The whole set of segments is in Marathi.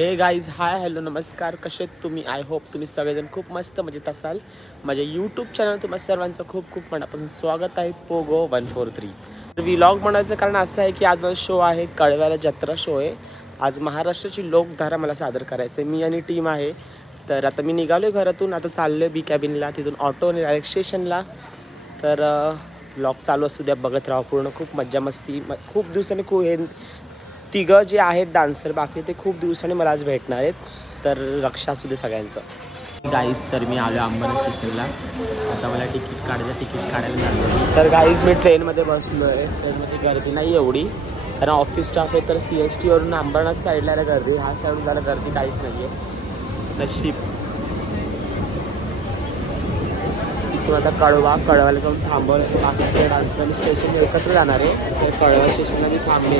हे गाईज, हाय हॅलो नमस्कार. कसे तुम्ही? आय होप तुम्ही सगळेजण खूप मस्त मजेत असाल. माझ्या यूट्यूब चॅनल तुम्हा सर्वांचं खूप खूप मनापासून स्वागत आहे. पोगो 143. तर व्लॉग म्हणायचं कारण असं आहे की आज माझा शो आहे, कळव्याला जत्रा शो आहे. आज महाराष्ट्राची लोकधारा मला सादर करायचं आहे. मी आणि टीम आहे. तर आता मी निघालो आहे घरातून, आता चाललो आहे बी कॅबिनला, तिथून ऑटोने डायरेक्ट स्टेशनला. तर व्लॉग चालू असू द्या, बघत राहा पूर्ण. खूप मज्जा मस्ती. खूप दिवसांनी हे तिघं जे आहेत डान्सर, बाकी ते खूप दिवसांनी मला आज भेटणार आहेत. तर लक्ष असू दे सगळ्यांचं. गाईज, तर मी आलो अंबरनाथ स्टेशनला. आता मला तिकीट काढायला लागलं. तर गाईज, मी ट्रेनमध्ये बसलो आहे. ट्रेनमध्ये गर्दी नाही एवढी, कारण ऑफिस स्टाफ आहे. तर CST वरून अंबरनाथ साईडला गर्दी, हा साईड झाला गर्दी काहीच नाही आहे. नशीब. इथून आता कळव्याला जाऊन थांबवलं. बाकीचे डान्सर स्टेशन एकत्र जाणार आहे. तर कळवा स्टेशनला मी थांबले.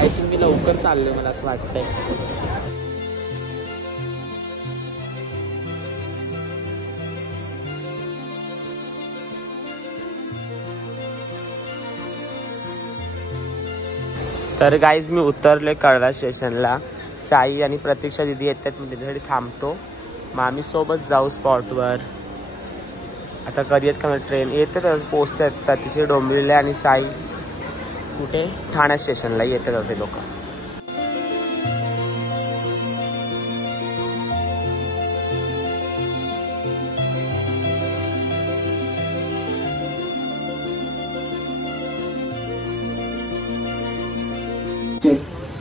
आय थिंक मी लवकर चालले, मला असं वाटतंय. तर गाईज, मी उतरले कळवा स्टेशनला. साई आणि प्रतीक्षा दिदी येतात, मी तिच्यासाठी थांबतो. मग आम्ही सोबत जाऊ स्पॉटवर. आता कधी येत का ट्रेन येते, पोचत आहेत. प्रतीक्षा डोंबिवलीला आणि साई कुठे ठाणे स्टेशनला येतात होते लोक.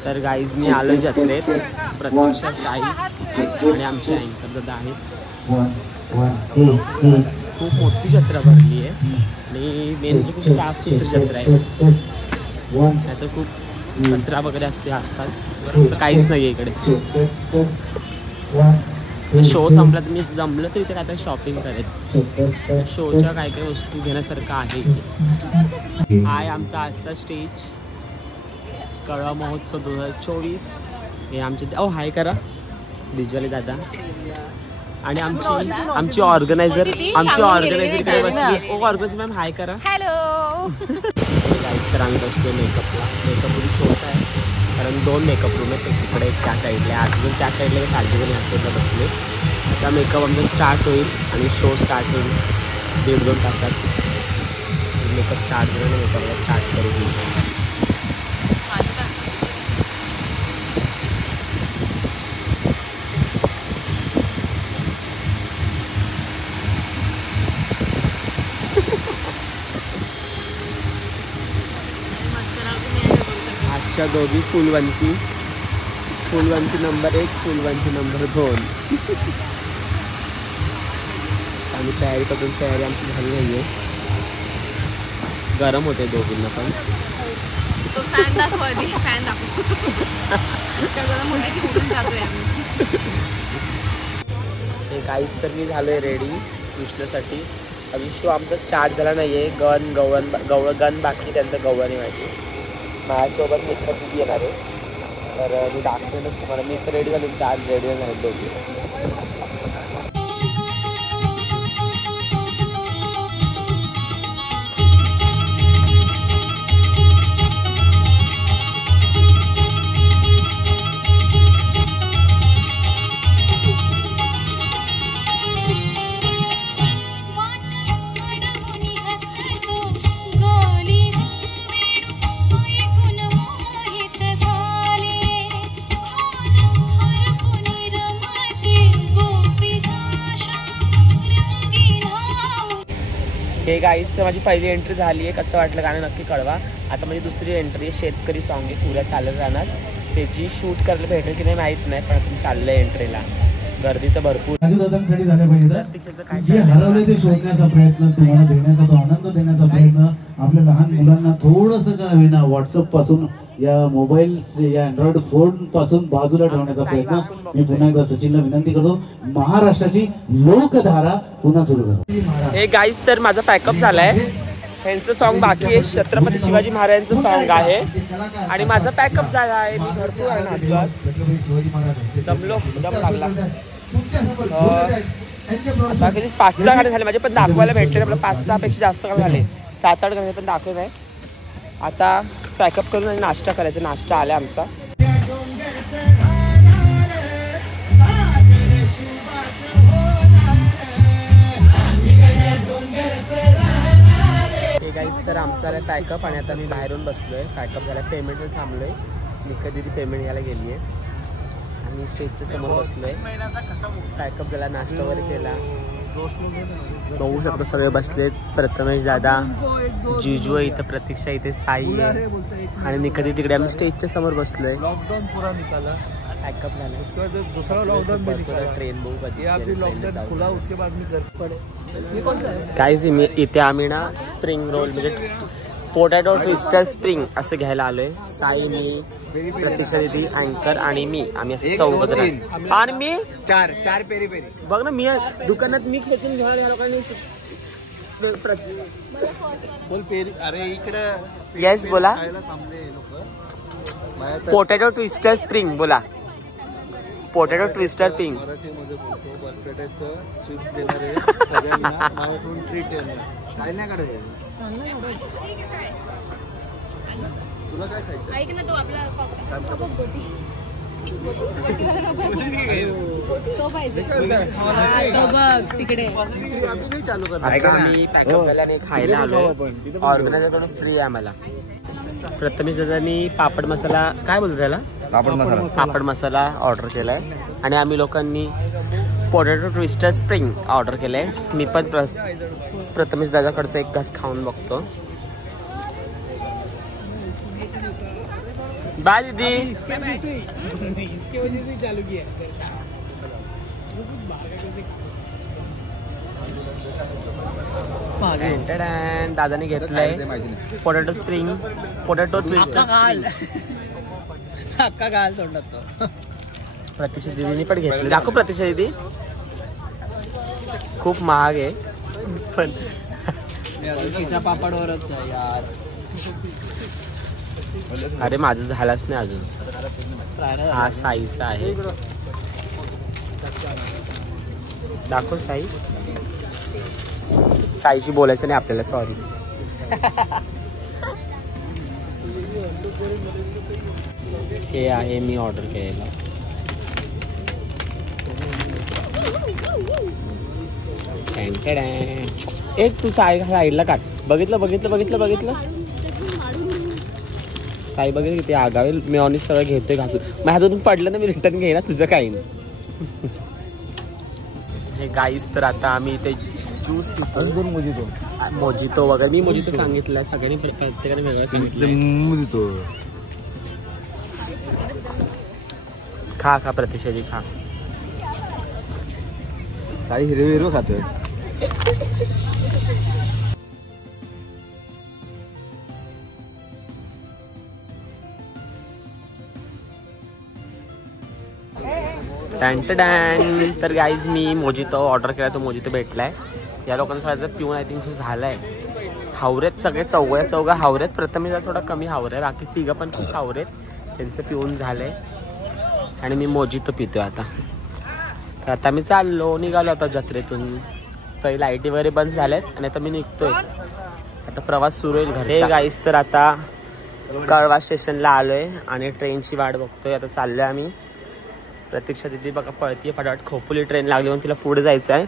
तर गाईज, मी आलो जत्रेत. प्रतीक्षा, साई आणि आमचे अँकर दादा आहेत. खूप मोठी जत्रा भरली आहे आणि मेन म्हणजे खूप साफसुथरी जत्रा आहे. आता खूप कचरा वगैरे असते आसपास, असं काहीच नाही आहे इकडे. शो संपला तर मी जमलं तर इथे काहीतरी शॉपिंग करेल. शोच्या काय काय वस्तू घेण्यासारखं आहे इथे. हाय आमचा आजचा स्टेज, कळवा महोत्सव 2024. हे आमचे हाय करा डिजवाले दादा. आणि आमची ऑर्गनायझर इकडे बसली. ऑर्गनायझर मॅम हाय करा. हॅलो. तर आम्ही बसतो मेकअपला. मेकअप रूम छोटा आहे, कारण 2 मेकअप रूम आहेत. तिकडे त्या साईडला, अजून त्या साईडला खालती या साईडला बसले. आता मेकअप आमचा स्टार्ट होईल आणि शो स्टार्ट होईल 1.5-2 तासात. मेकअप स्टार्ट होईल आणि मेकअपला स्टार्ट करू. आजच्या दोघी फुलवंती नंबर 1, फुलवंती नंबर 2. आम्ही तयारी आमची झाली नाही आहे. गरम होते दोघींना पण. काहीच तर मी झालोय रेडी कृष्णासाठी. अजून शो आमचा स्टार्ट झाला नाही आहे. गण बाकी, त्यांचं गव्हाणी माहिती. माझ्यासोबत मित्र दिदी येणार आहे. तर मी दाखवेनच तुम्हाला. मी तर रेडी झाले, आज रेडी झाले दोघी. हे गाईज, तर माझी पहिली एंट्री झाली आहे. कसं वाटलं गाणं नक्की कळवा. आता माझी दुसरी एंट्री आहे. शेतकरी सॉन्ग आहे, पुऱ्या चालत राहणार. त्याची शूट करायला भेटेल की नाही माहीत नाही, पण आता चाललं आहे एंट्रीला. गर्दी तर भरपूर. दादांसाठी झालं पाहिजे. जे हरवले ते शोधण्याचा प्रयत्न, तुम्हाला देण्याचा, तो आनंद देण्याचा प्रयत्न, आपल्या लहान मुलांना थोडंसं का होईना व्हॉट्सअप पासून, या मोबाईल, या अँड्रॉइड फोन पासून बाजूला ठेवण्याचा प्रयत्न. मी पुन्हा एकदा सचिनला विनंती करतो, महाराष्ट्राची लोकधारा पुन्हा सुरू करा. हे गाईज, तर माझा पॅकअप झालाय. ह्यांचं सॉन्ग बाकी आहे. छत्रपती शिवाजी महाराजांचं सॉन्ग आहे आणि माझा पॅकअप झाला आहे. मी भरपूर आहे नाचलो, दम लागला. आता किती 5-6 गाणे झाले माझे, पण दाखवायला भेटले. आपलं 5-6 पेक्षा जास्त गाणे झाले, 7-8 गाणे पण दाखवले नाही. आता पॅकअप करून आणि नाश्ता करायचा. नाश्ता आला आमचा. तर आमचा पॅकअप आणि आता मी बाहेरून बसलोय. पॅकअप झाला, पेमेंटवर थांबलोय. मी कधी पेमेंट घ्यायला गेली आहे आणि स्टेजच्या समोर बसलोय. पॅकअप झाला, नाश्ता वगैरे केला. बघू शकतो सगळे बसलेत. प्रथमेश दादा, जिजू इथं, प्रतीक्षा इथे, साई आहे आणि निकडी तिकडे. आम्ही स्टेजच्या समोर बसलोय. लॉकडाउन पूरा निकाला, पॅकअप झाला. उसके बाद दूसरा लॉकडाउन भी निकाला. ट्रेन बघू कधी. ये अभी लॉकडाउन खुला, उसके बाद में घर पड़े. काहीच इथे आम्ही ना स्प्रिंग रोल म्हणजे पोटॅटो ट्विस्टर स्प्रिंग असं घ्यायला आलोय. साई, मी, प्रतीक्षा दीदी, अँकर आणि मी. आम्ही असं 4 जण. आणि मी चार पेरी पेरी. बघ ना, मी दुकानात मी खेचून घ्यायला या लोकांनी. बोल पेरी. अरे इकडे येस बोला. खायला थांबले लोक. पोटॅटो ट्विस्टर स्प्रिंग बोला. Potato twister spring. मराठीमध्ये बोलतो. बरपेट्याचं चिप्स देणारे सगळ्यांना माझ्याकडून ट्रीट देणार. काय नाही काढायचं. तुला काय खायचं? ऐक ना, तो आपला तो पाहिजे. तो बघ तिकडे. आम्ही पॅकअप झाल्याने खायला आलो. ऑर्गनायझर कडून फ्री आहे आम्हाला. प्रथमेश दादांनी पापड मसाला, काय बोलतो त्याला, पापड मसाला ऑर्डर केलाय आणि आम्ही लोकांनी पोटॅटो ट्विस्टर स्प्रिंग ऑर्डर केलंय. मी पण प्रथमेश दादाकडचा एक घास खाऊन बघतो. बाय दीदी. दादाने घेतलंय potato spring, potato twister spring. अक्का घाल तोंडात तो. प्रतीक्षा दीदीने पण घेतली. दाखव प्रतीक्षा दीदी. खूप महाग आहे पण खिचा पापडवरच यार. अरे माझं झालंच नाही अजून. हा साईचा आहे. दाखव साई. साईशी बोलायचं नाही आपल्याला, सॉरी. हे आहे मी ऑर्डर केलेलं. एक तू साईडला काढ. बघितलं बघितलं बघितलं बघितलं साई बघितलं किती आगावे. मेयोनीज सगळं घेतोय घासून. मग हातून पडलं ना, मी रिटर्न घेईन तुझं काही नाही. हे गाईस, तर आता आम्ही इथे ज्यूस पितो. मोजितो वगैरे. मी मोजितो सांगितलं. सगळ्यांनी प्रत्येकाने वेगळं सांगितलं. खा खा प्रतिषेधी खा. काही हिरवे हिरवे खातोय. तर गाईज मी मोजितो ऑर्डर केला. तो मोजितो भेटलाय. या लोकांचा पिऊन आय थिंक झालाय. हावरेत सगळे, चौघा हावरेत. प्रथमेशला थोडा कमी हावर आहे, बाकी तिघं पण खूप हावरेत. त्यांचं पिऊन झालंय आणि मी मोजितो पितोय आता. तर आता मी निघालो आता जत्रेतून. सगळी लाईटी वगैरे बंद झाल्यात आणि आता मी निघतोय. आता प्रवास सुरू होईल घरी. गाईज, तर आता कळवा स्टेशनला आलोय आणि ट्रेनची वाट बघतोय. आता चाललोय आम्ही. प्रतीक्षा दीदी बघा पळतीये फटाफट. खोपोली ट्रेन लागली म्हणून तिला पुढे जायचं आहे.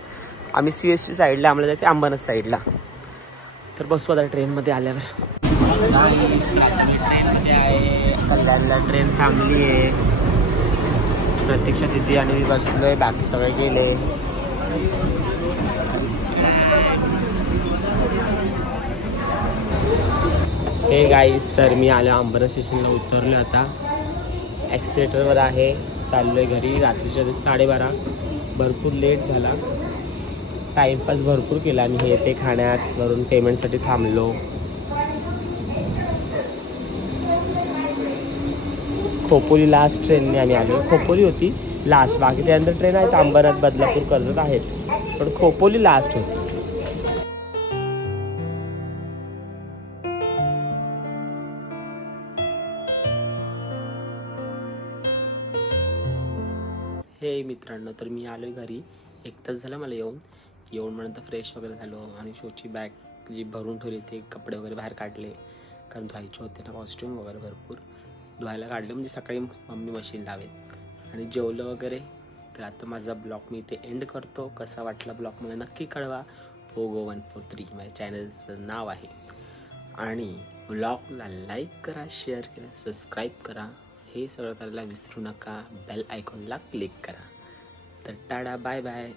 आम्ही CST साईडला, आम्हाला जायचं अंबरनाथ साईडला. तर बसू आता ट्रेनमध्ये आल्यावर. ट्रेनमध्ये आहे. कल्याणला ट्रेन थांबली आहे. प्रतीक्षा दीदी आणि मी बसलोय. बाकी सगळे गेले. हे गाईस, तर मी आलो अंबरनाथ स्टेशनला. उतरलो आता. ॲक्सिलेटरवर आहे. चाललोय घरी. रात्रीच्या 12:30. भरपूर लेट झाला. टाइमपास भरपूर केला आणि हे ते खाण्यात. वरून पेमेंटसाठी थांबलो. खोपोली लास्ट ट्रेनने आम्ही आलो. खोपोली होती लास्ट. बाकी त्यानंतर ट्रेन आहेत अंबरनाथ, बदलापूर, कर्जत आहेत, पण खोपोली लास्ट होती. हे मित्रांनो, तर मी आलोय घरी. 1 तास झाला मला येऊन म्हणून फ्रेश वगैरे झालो आणि शोची बॅग जी भरून ठेवली ते कपडे वगैरे बाहेर काढले, कारण धुवायचे होते ना. कॉस्ट्यूम वगैरे भरपूर धुवायला काढले, म्हणजे सकाळी मम्मी मशीन लावेल. आणि जेवलं वगैरे. तर आता माझा ब्लॉग मी इथे एंड करतो. कसा वाटला ब्लॉग मला नक्की कळवा. पोगो 143 माझ्या चॅनलचं नाव आहे. आणि व्लॉगला लाईक करा, शेअर करा, सबस्क्राईब करा. हे सगळं करायला विसरू नका. बेल आयकॉनला क्लिक करा. तर टाटा, बाय बाय.